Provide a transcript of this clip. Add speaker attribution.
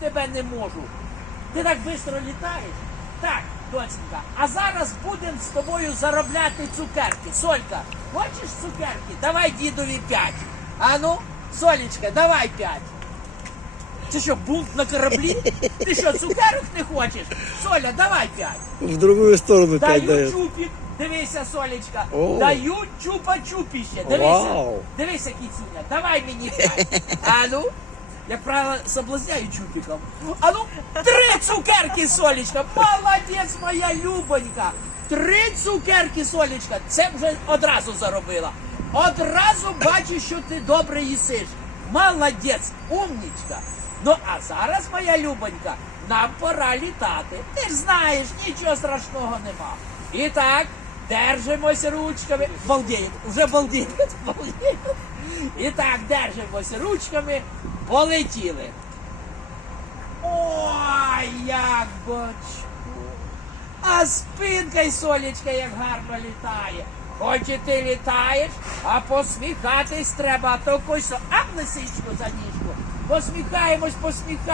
Speaker 1: тебе не можу. Ти так швидко літаєш. Так, доченька, а зараз будемо з тобою заробляти цукерки. Солька, хочеш цукерки? Давай дідові п'ять. А ну, Солечка, давай п'ять. Ти що, бунт на кораблі? Ти що, цукерок не хочеш? Соля, давай п'ять.
Speaker 2: В другую сторону
Speaker 1: Даю
Speaker 2: пять дает.
Speaker 1: чупік. Дивися, Солечка.
Speaker 2: О.
Speaker 1: Даю чупа-чупіще. Дивися.
Speaker 2: Вау.
Speaker 1: Дивися, кіцюня. Давай мені п'ять. А ну. Як правило, соблазняю чупіком. А ну, три цукерки, Солечка. Молодець, моя любонька. Три цукерки, Солечка. Це вже одразу заробила. Одразу бачу, що ти добре їсиш. Молодець, умнічка. Ну а зараз, моя любонька, нам пора літати. Ти ж знаєш, нічого страшного нема. І так, держимось ручками. Балдіють, вже балдіють, балдіють. І так, держимось ручками, полетіли. Ой, як бочку. А спинка й солічка як гарно літає. Хоч і ти літаєш, а посміхатись треба, то кось, а лисичку за ніжку. Посміхаємось, посміхаємось.